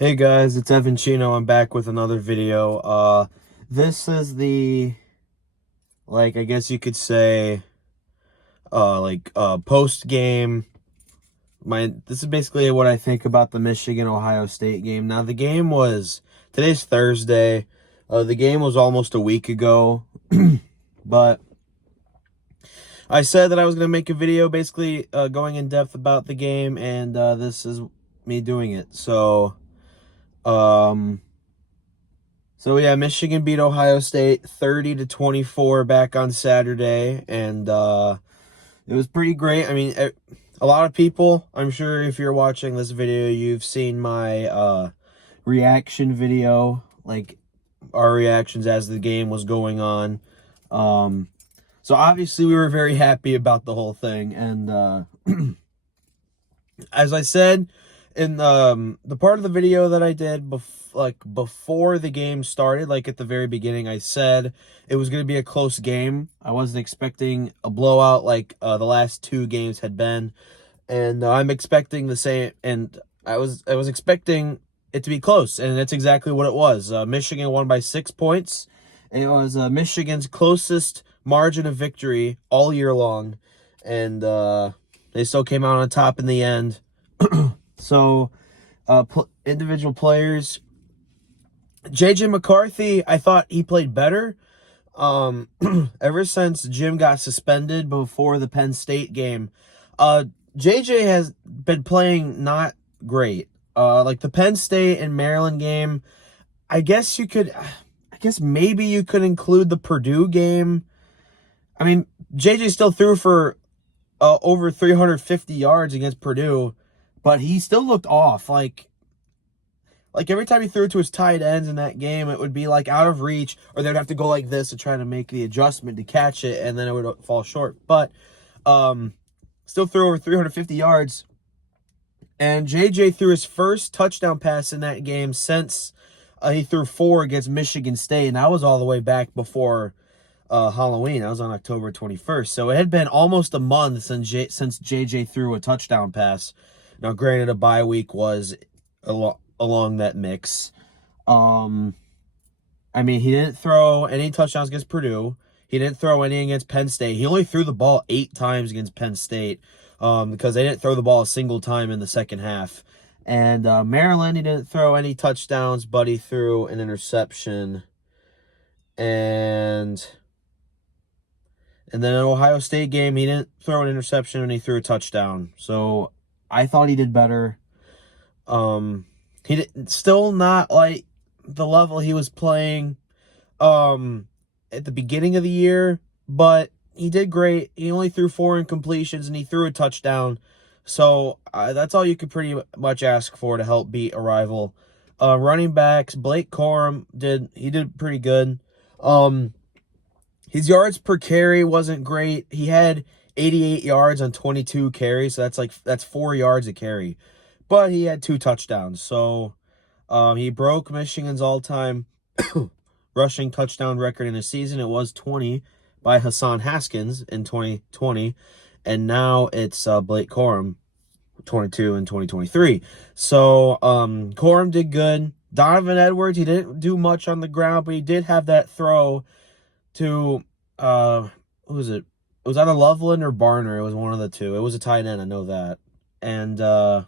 Hey guys, it's Evan Chino. I'm back with another video. This is the, I guess you could say, post game. This is basically what I think about the Michigan-Ohio State game. Now, today's Thursday. The game was almost a week ago, but I said that I was going to make a video basically going in depth about the game, and this is me doing it. Um, So yeah, Michigan beat Ohio State 30-24 back on Saturday, and it was pretty great. I mean, a lot of people, I'm sure if you're watching this video, you've seen my reaction video, like our reactions as the game was going on. So obviously we were very happy about the whole thing, and as I said in the part of the video that I did before the game started, like at the very beginning, I said it was going to be a close game. I wasn't expecting a blowout like the last two games had been, and I'm expecting the same. And I was expecting it to be close, and that's exactly what it was. Michigan won by 6 points. It was Michigan's closest margin of victory all year long, and they still came out on top in the end. So, individual players. JJ McCarthy, I thought he played better. Ever since Jim got suspended before the Penn State game, JJ has been playing not great. Like the Penn State and Maryland game, I guess maybe you could include the Purdue game. I mean, JJ still threw for over 350 yards against Purdue, but he still looked off. Like every time he threw it to his tight ends in that game, it would be like out of reach, or they'd have to go like this to try to make the adjustment to catch it, and then it would fall short. But still threw over 350 yards. And JJ threw his first touchdown pass in that game since he threw 4 against Michigan State, and that was all the way back before Halloween. That was on October 21st. So it had been almost a month since JJ threw a touchdown pass. Now, granted, a bye week was along that mix. I mean, he didn't throw any touchdowns against Purdue. He didn't throw any against Penn State. He only threw the ball 8 times against Penn State because they didn't throw the ball a single time in the second half. And Maryland, he didn't throw any touchdowns, but he threw an interception. And then in Ohio State game, he didn't throw an interception and he threw a touchdown. So I thought he did better. He still not like the level he was playing at the beginning of the year, but he did great. He only threw 4 incompletions and he threw a touchdown. So that's all you could pretty much ask for to help beat a rival. Running backs, Blake Corum did pretty good. His yards per carry wasn't great. He had 88 yards on 22 carries, so that's 4 yards a carry. But he had 2 touchdowns, so he broke Michigan's all-time rushing touchdown record in a season. It was 20 by Hassan Haskins in 2020, and now it's Blake Corum, 22 in 2023. So Corum did good. Donovan Edwards, he didn't do much on the ground, but he did have that throw to who was it? It was either Loveland or Barner. It was one of the two. It was a tight end, I know that. And if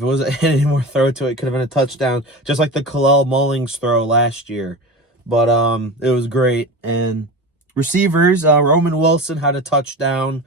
it wasn't any more throw to it, it could have been a touchdown, just like the Kalel Mullings throw last year. But it was great. And receivers, Roman Wilson had a touchdown.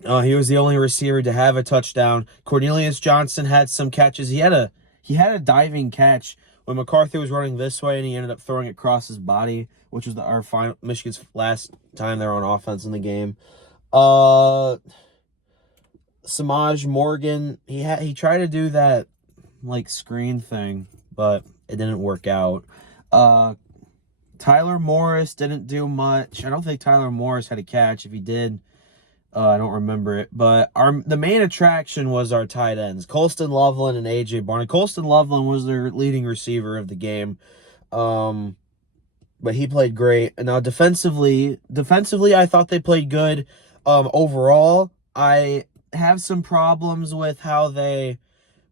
He was the only receiver to have a touchdown. Cornelius Johnson had some catches. He had a diving catch when McCarthy was running this way, and he ended up throwing it across his body, which was Michigan's last time they were on offense in the game. Samaj Morgan, he tried to do that like screen thing, but it didn't work out. Tyler Morris didn't do much. I don't think Tyler Morris had a catch. If he did, I don't remember it. But the main attraction was our tight ends, Colston Loveland and A.J. Barner. Colston Loveland was their leading receiver of the game. But he played great. And now defensively, I thought they played good. Overall, I have some problems with how they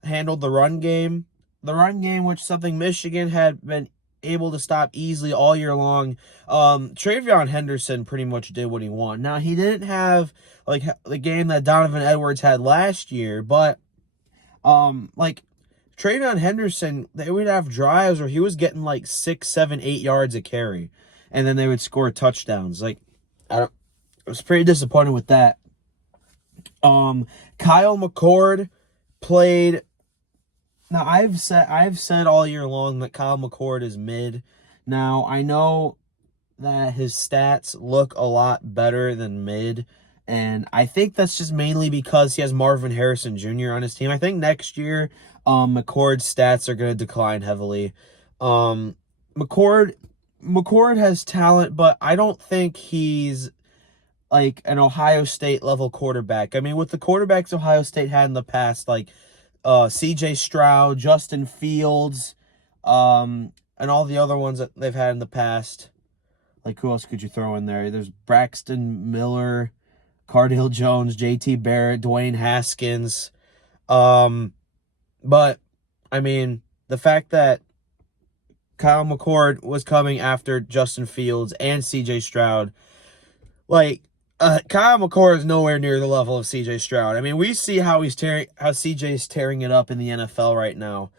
handled the run game. The run game, which something Michigan had been able to stop easily all year long. TreVeyon Henderson pretty much did what he wanted. Now, he didn't have like the game that Donovan Edwards had last year, but like TreVeyon Henderson, they would have drives where he was getting like 6, 7, 8 yards a carry, and then they would score touchdowns. Like, I was pretty disappointed with that. Kyle McCord played. Now, I've said all year long that Kyle McCord is mid. Now, I know that his stats look a lot better than mid, and I think that's just mainly because he has Marvin Harrison Jr. on his team. I think next year, McCord's stats are going to decline heavily. McCord has talent, but I don't think he's like an Ohio State level quarterback. I mean, with the quarterbacks Ohio State had in the past, like CJ Stroud, Justin Fields, and all the other ones that they've had in the past. Like, who else could you throw in there? There's Braxton Miller, Cardale Jones, JT Barrett, Dwayne Haskins. But, I mean, the fact that Kyle McCord was coming after Justin Fields and CJ Stroud, like, Kyle McCord is nowhere near the level of CJ Stroud. I mean, we see how CJ's tearing it up in the NFL right now.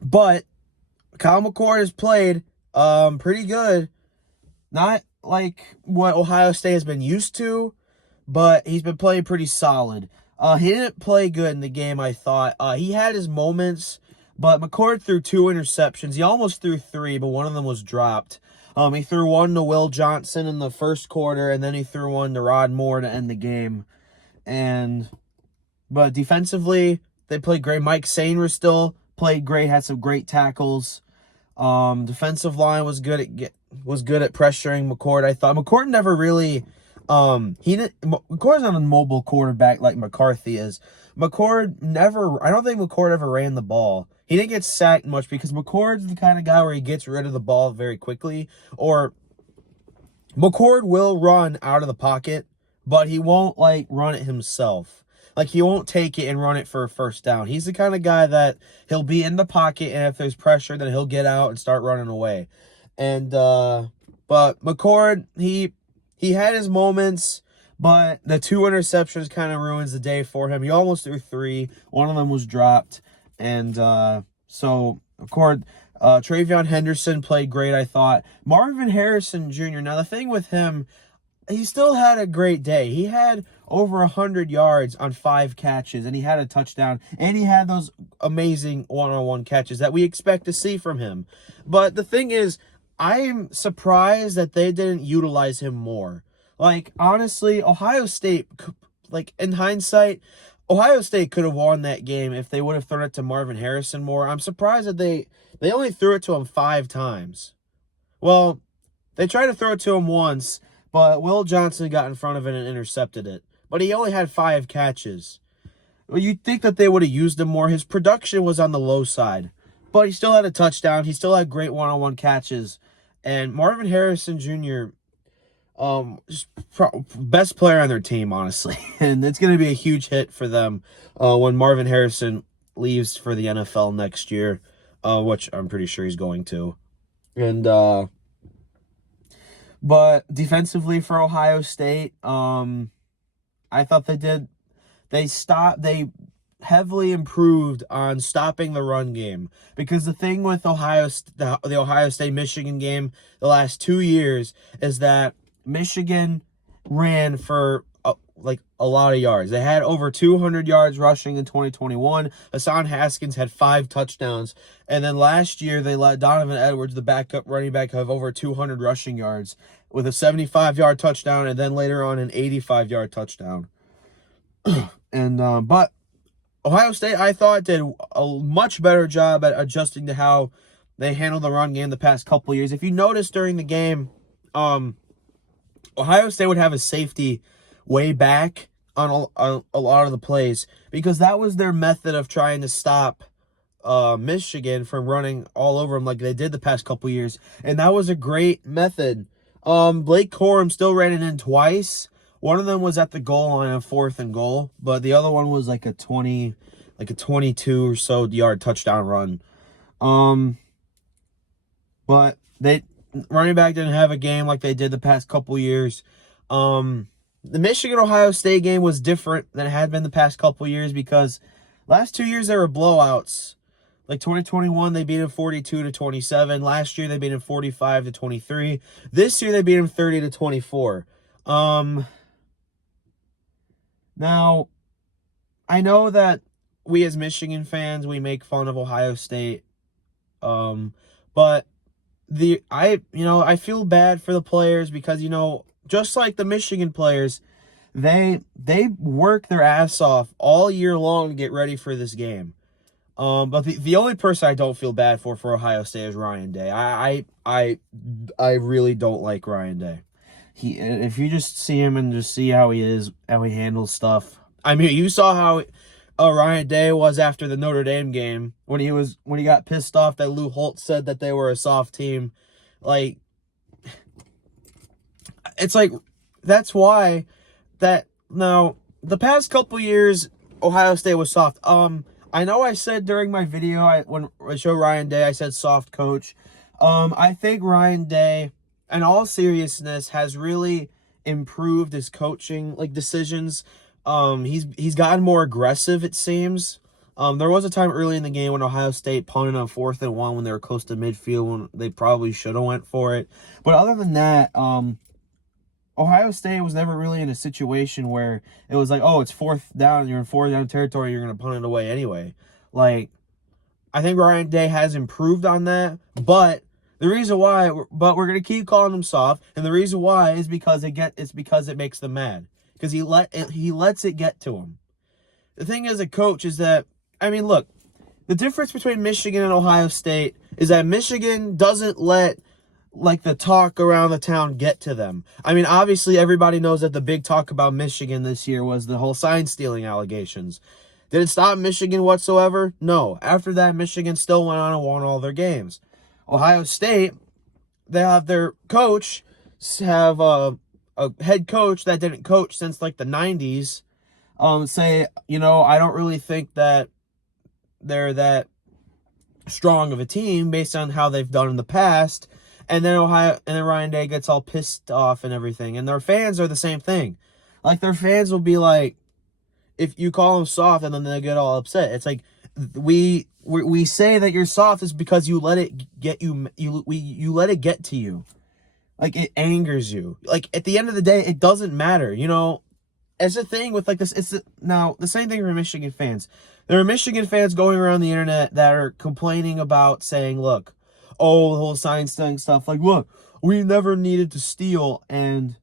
But Kyle McCord has played pretty good. Not like what Ohio State has been used to, but he's been playing pretty solid. He didn't play good in the game, I thought. He had his moments, but McCord threw 2 interceptions. He almost threw 3, but one of them was dropped. He threw one to Will Johnson in the first quarter, and then he threw one to Rod Moore to end the game. But defensively, they played great. Mike Sainristil still played great, had some great tackles. Defensive line was good at pressuring McCord. I thought McCord never really McCord's not a mobile quarterback like McCarthy is. I don't think McCord ever ran the ball. He didn't get sacked much because McCord's the kind of guy where he gets rid of the ball very quickly. Or McCord will run out of the pocket, but he won't like run it himself. Like, he won't take it and run it for a first down. He's the kind of guy that he'll be in the pocket, and if there's pressure, then he'll get out and start running away. And but McCord, he had his moments, but the 2 interceptions kind of ruins the day for him. He almost threw 3. One of them was dropped. And so, McCord, TreVeyon Henderson played great, I thought. Marvin Harrison Jr., now the thing with him, he still had a great day. He had over 100 yards on 5 catches, and he had a touchdown, and he had those amazing one-on-one catches that we expect to see from him. But the thing is, I'm surprised that they didn't utilize him more. Like, honestly, Ohio State, like, in hindsight, Ohio State could have won that game if they would have thrown it to Marvin Harrison more. I'm surprised that they only threw it to him 5 times. Well, they tried to throw it to him once, but Will Johnson got in front of it and intercepted it. But he only had 5 catches. Well, you'd think that they would have used him more. His production was on the low side. But he still had a touchdown. He still had great one-on-one catches. And Marvin Harrison Jr., best player on their team, honestly. And it's going to be a huge hit for them when Marvin Harrison leaves for the NFL next year, which I'm pretty sure he's going to. And but defensively for Ohio State, I thought they heavily improved on stopping the run game, because the thing with the Ohio State-Michigan game the last 2 years is that Michigan ran for a lot of yards. They had over 200 yards rushing in 2021. Hassan Haskins had 5 touchdowns. And then last year, they let Donovan Edwards, the backup running back, have over 200 rushing yards with a 75-yard touchdown, and then later on an 85-yard touchdown. But Ohio State, I thought, did a much better job at adjusting to how they handled the run game the past couple years. If you notice during the game, Ohio State would have a safety way back on a lot of the plays, because that was their method of trying to stop Michigan from running all over them like they did the past couple years. And that was a great method. Blake Corum still ran it in twice, One of them was at the goal line on 4th and goal, but the other one was like a 22 or so yard touchdown run. But running back didn't have a game like they did the past couple years. The Michigan-Ohio State game was different than it had been the past couple years because last 2 years there were blowouts. Like 2021, they beat him 42-27. Last year, they beat him 45-23. This year, they beat him 30-24. Now, I know that we as Michigan fans, we make fun of Ohio State. But I feel bad for the players because, just like the Michigan players, they work their ass off all year long to get ready for this game. But the only person I don't feel bad for Ohio State is Ryan Day. I really don't like Ryan Day. If you just see him and just see how he is, how he handles stuff. I mean, you saw how Ryan Day was after the Notre Dame game when he got pissed off that Lou Holtz said that they were a soft team. Like, it's like that's why that now the past couple years Ohio State was soft. I know I said during my video, when I showed Ryan Day, I said soft coach. I think Ryan Day, in all seriousness, has really improved his coaching decisions. He's gotten more aggressive, it seems. There was a time early in the game when Ohio State punted on 4th and 1 when they were close to midfield when they probably should have went for it. But other than that, Ohio State was never really in a situation where it was like, oh, it's 4th down, you're in 4th down territory, you're going to punt it away anyway. Like, I think Ryan Day has improved on that, but the reason why, we're going to keep calling him soft, and the reason why is because it makes them mad. Because he lets it get to him. The thing as a coach is that, I mean, look, the difference between Michigan and Ohio State is that Michigan doesn't let the talk around the town get to them. I mean, obviously, everybody knows that the big talk about Michigan this year was the whole sign stealing allegations. Did it stop Michigan whatsoever? No. After that, Michigan still went on and won all their games. Ohio State, they have their coach, have a head coach that didn't coach since the 90s, say, I don't really think that they're that strong of a team based on how they've done in the past. And then Ryan Day gets all pissed off and everything. And their fans are the same thing. Their fans will be like, if you call them soft, and then they get all upset. It's like, we say that you're soft is because you let it get you let it get to you. It angers you. At the end of the day, it doesn't matter. It's a thing with this. Now, the same thing for Michigan fans. There are Michigan fans going around the internet that are complaining about saying, look, oh, the whole sign stealing stuff. Look, we never needed to steal, and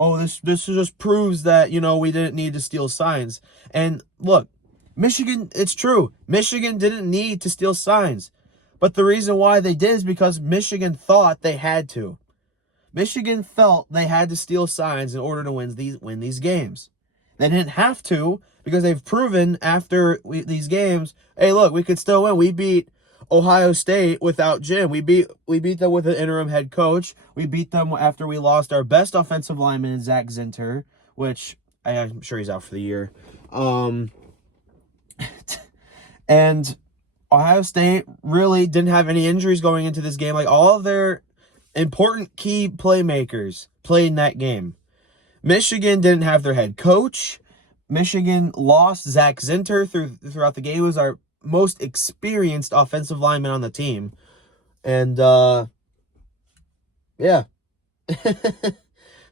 this just proves that, we didn't need to steal signs. And look, Michigan, it's true. Michigan didn't need to steal signs. But the reason why they did is because Michigan thought they had to. Michigan felt they had to steal signs in order to win these games. They didn't have to because they've proven after these games, hey, look, we could still win. We beat Ohio State without Jim. We beat them with an interim head coach. We beat them after we lost our best offensive lineman, Zach Zinter, which I'm sure he's out for the year. And Ohio State really didn't have any injuries going into this game. All of their important key playmakers played in that game. Michigan didn't have their head coach. Michigan lost Zach Zinter throughout the game. He was our most experienced offensive lineman on the team. And, yeah.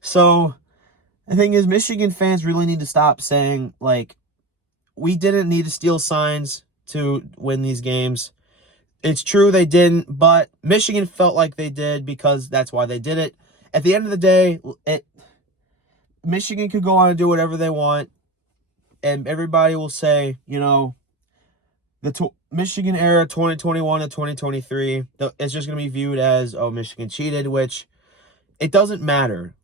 So, the thing is, Michigan fans really need to stop saying, we didn't need to steal signs to win these games. It's true they didn't, but Michigan felt like they did because that's why they did it. At the end of the day, Michigan could go on and do whatever they want, and everybody will say, the Michigan era 2021 to 2023, it's just going to be viewed as, oh, Michigan cheated, which it doesn't matter.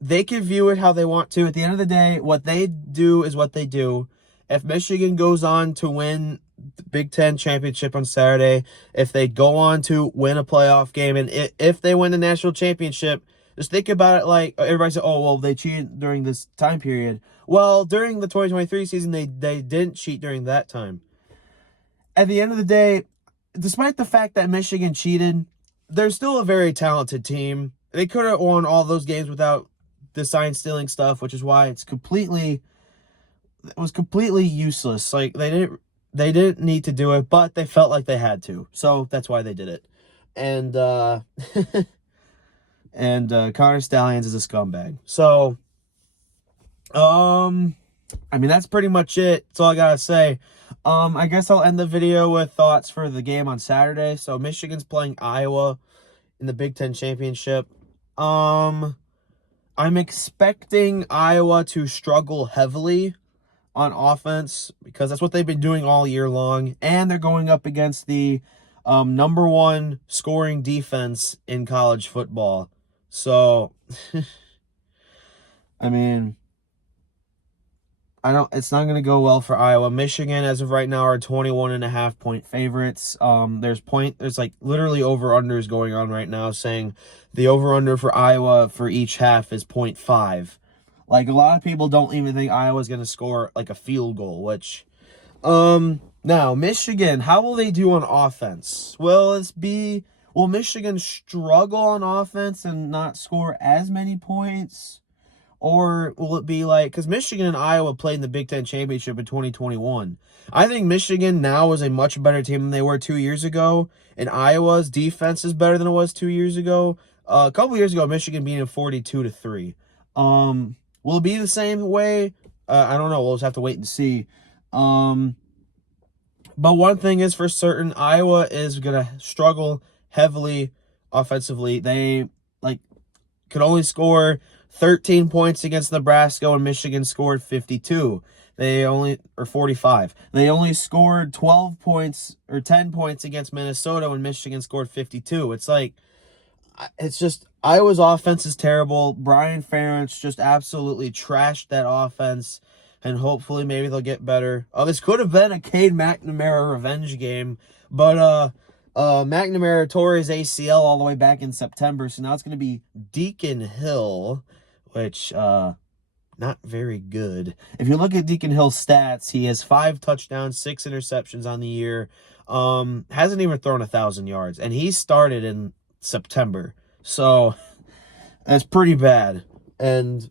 They can view it how they want to. At the end of the day, what they do is what they do. If Michigan goes on to win the Big Ten championship on Saturday, if they go on to win a playoff game, and if they win the national championship, Just think about it like everybody said, oh, well, they cheated during this time period. Well, during the 2023 season, they didn't cheat during that time. At the end of the day, despite the fact that Michigan cheated, they're still a very talented team. They could have won all those games without the sign stealing stuff, which is why it was completely useless. Like they didn't need to do it, but they felt like they had to. So that's why they did it. And Connor Stallions is a scumbag. So I mean, that's pretty much it. That's all I gotta say. I guess I'll end the video with thoughts for the game on Saturday. So Michigan's playing Iowa in the Big Ten Championship. I'm expecting Iowa to struggle heavily on offense because that's what they've been doing all year long. And they're going up against the number one scoring defense in college football. So, I mean, it's not going to go well for Iowa. Michigan, as of right now, are 21.5-point favorites. There's like literally over-unders going on right now saying the over-under for Iowa for each half is 0.5. Like, a lot of people don't even think Iowa's going to score like a field goal, which, now, Michigan, how will they do on offense? Will Michigan struggle on offense and not score as many points? Or will it be like, because Michigan and Iowa played in the Big Ten Championship in 2021. I think Michigan now is a much better team than they were 2 years ago. And Iowa's defense is better than it was 2 years ago. A couple years ago, Michigan beat them 42-3. Will it be the same way? I don't know. We'll just have to wait and see. But one thing is for certain, Iowa is going to struggle heavily offensively. They could only score 13 points against Nebraska when Michigan scored 52. 45. They only scored 12 points or 10 points against Minnesota when Michigan scored 52. It's just Iowa's offense is terrible. Brian Ferentz just absolutely trashed that offense, and hopefully maybe they'll get better. This could have been a Cade McNamara revenge game, but McNamara tore his ACL all the way back in September, so now it's going to be Deacon Hill, which, not very good. If you look at Deacon Hill's stats, he has 5 touchdowns, 6 interceptions on the year, hasn't even thrown 1,000 yards, and he started in September, so that's pretty bad. And,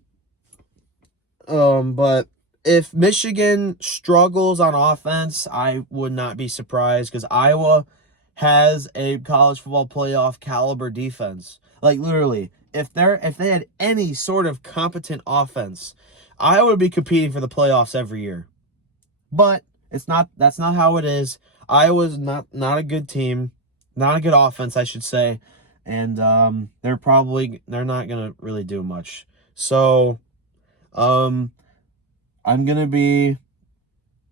but if Michigan struggles on offense, I would not be surprised, because Iowa has a college football playoff caliber defense. Like, literally, if they had any sort of competent offense, I would be competing for the playoffs every year. But that's not how it is. Iowa's not a good team, not a good offense, I should say. And they're not gonna really do much. So I'm gonna be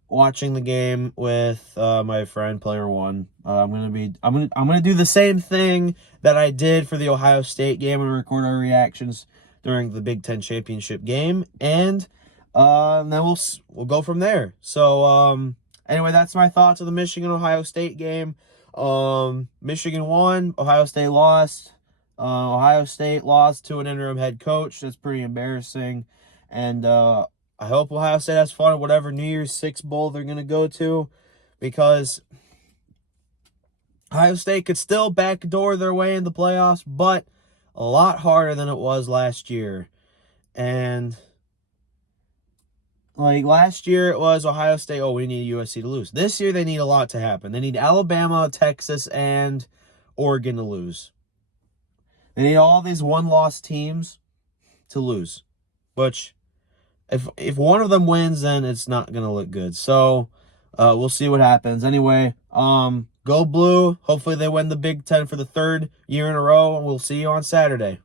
watching the game with my friend Player One. I'm gonna do the same thing that I did for the Ohio State game and record our reactions during the Big Ten Championship game, and then we'll go from there. So anyway, that's my thoughts of the Michigan Ohio State game. Michigan won, Ohio State lost. Ohio State lost to an interim head coach. That's pretty embarrassing, and I hope Ohio State has fun at whatever New Year's Six bowl they're going to go to, because Ohio State could still backdoor their way in the playoffs, but a lot harder than it was last year. And like last year, it was Ohio State, oh, we need USC to lose. This year, they need a lot to happen. They need Alabama, Texas, and Oregon to lose. They need all these one-loss teams to lose, which if one of them wins, then it's not going to look good. So we'll see what happens. Anyway, go Blue. Hopefully they win the Big Ten for the 3rd year in a row, and we'll see you on Saturday.